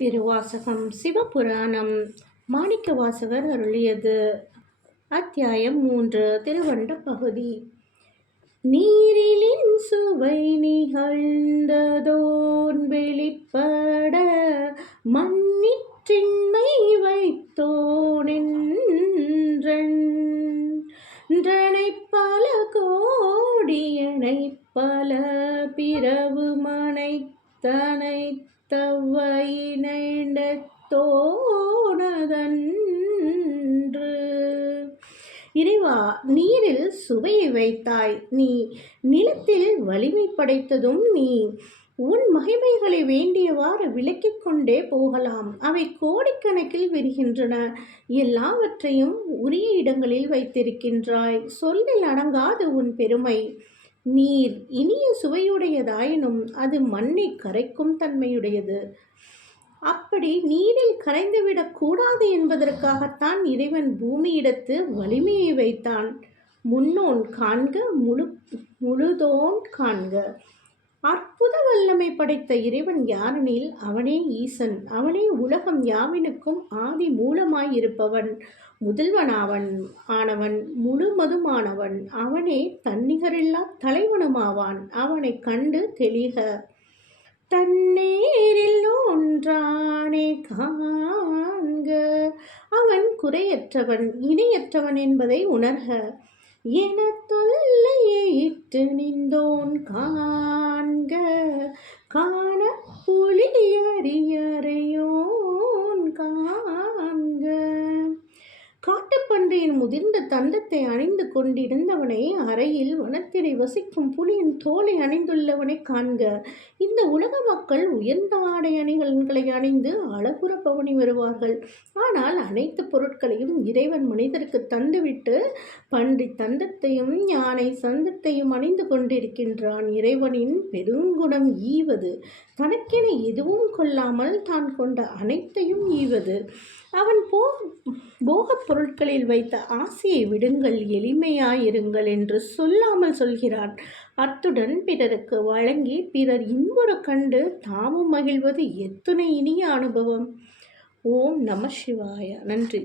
திருவாசகம் சிவபுராணம் மாணிக்கவாசகர் அருளியது. அத்தியாயம் 3. திருவண்ட பகுதி. நீரிலின் சுவை நிகழ்ந்ததோன் வெளிப்பட மன்னிற்றின்மை வைத்தோனென்றனை பல கோடியனை பல பிறவு மனைத்தனை தோனதன்று. இறைவா, நீரில் சுவையை வைத்தாய் நீ, நிலத்தில் வலிமை படைத்ததும் நீ. உன் மகிமைகளை வேண்டியவாறு விளக்கிக் கொண்டே போகலாம். அவை கோடிக்கணக்கில் விரிகின்றன. எல்லாவற்றையும் உரிய இடங்களில் வைத்திருக்கின்றாய். சொல்லில் அடங்காது உன் பெருமை. நீர் இனிய சுவையுடையதாயினும் அது மண்ணை கரைக்கும் தன்மையுடையது. அப்படி நீரில் கரைந்துவிடக் கூடாது என்பதற்காகத்தான் இறைவன் பூமியிடத்து வலிமையை வைத்தான். முன்னோன் காண்க, முழுதோன் காண்க. அற்புத வல்லமை படைத்த இறைவன் யாரெனில் அவனே ஈசன். அவனே உலகம் யாவினுக்கும் ஆதி மூலமாயிருப்பவன். முதல்வனாவன் முழுமதுமானவன். அவனே தன்னிகரில்லா தலைவனுமாவான். அவனை கண்டு தெளிக. தன்னேரில் ஒன்றானே காண்க. அவன் குறையற்றவன், இணையற்றவன் என்பதை உணர்க. என தொல்லையை இட்டு நின்றோன் காண்க. காண புலியறியறையோன் காண்க. காட்டுப்பன்றியின் முதிர்ந்த தந்தத்தை அணிந்து கொண்டிருந்தவனை, அறையில் வனத்திடை வசிக்கும் புலியின் தோலை அணிந்துள்ளவனை காண்க. இந்த உலக மக்கள் உயர்ந்த ஆடை அணிகலன்களை அணிந்து அழகுற பவனி வருவார்கள். ஆனால் அனைத்து பொருட்களையும் இறைவன் மனிதருக்கு தந்துவிட்டு பன்றி தந்தத்தையும் யானை சந்தத்தையும் அணிந்து கொண்டிருக்கின்றான். இறைவனின் பெருங்குணம் ஈவது. தனக்கென எதுவும் கொள்ளாமல் தான் கொண்ட அனைத்தையும் ஈவது. அவன் போகப் பொருட்களில் வைத்த ஆசையை விடுங்கள், எளிமையாயிருங்கள் என்று சொல்லாமல் சொல்கிறான். அத்துடன் பிறருக்கு வழங்கி பிறர் இன்புற கண்டு தாமும் மகிழ்வது எத்துணை இனிய அனுபவம். ஓம் நம சிவாய. நன்றி.